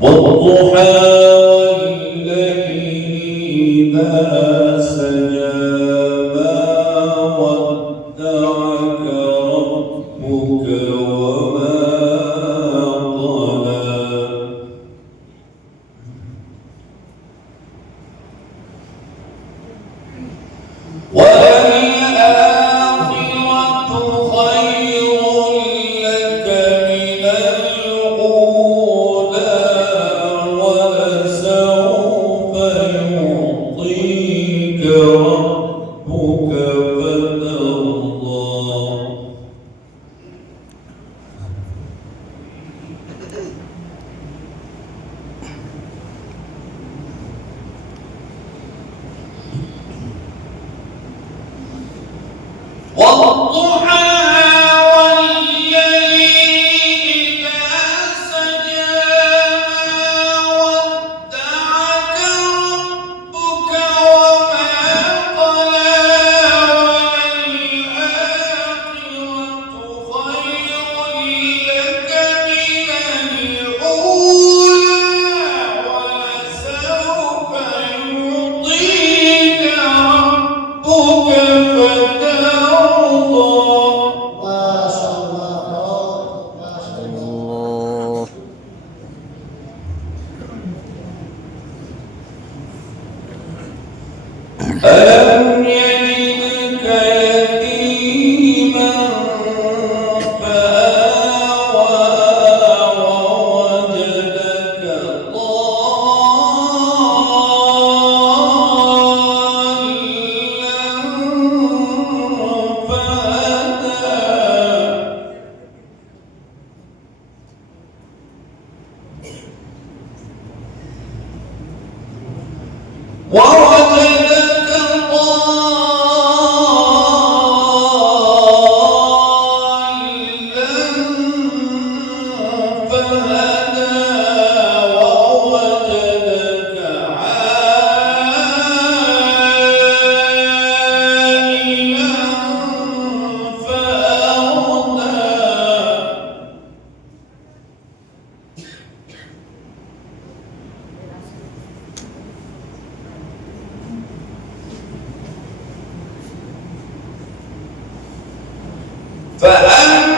والضحى والليل إذا سجى ما ودعك ربك وما قلى وللآخرة خير لك من الأولى ولسوف يعطيك ربك فترضى والضحى والليل إذا سجى ما ودعك ربك وما قلى وللآخرة خير لك من الأولى ولسوف يعطيك ربك فترضى. ألم يجدك يتيما فآوى ووجدك ضالا فهدى ووجدك ضالا فهدى ووجدك عائلا فأغنى فأما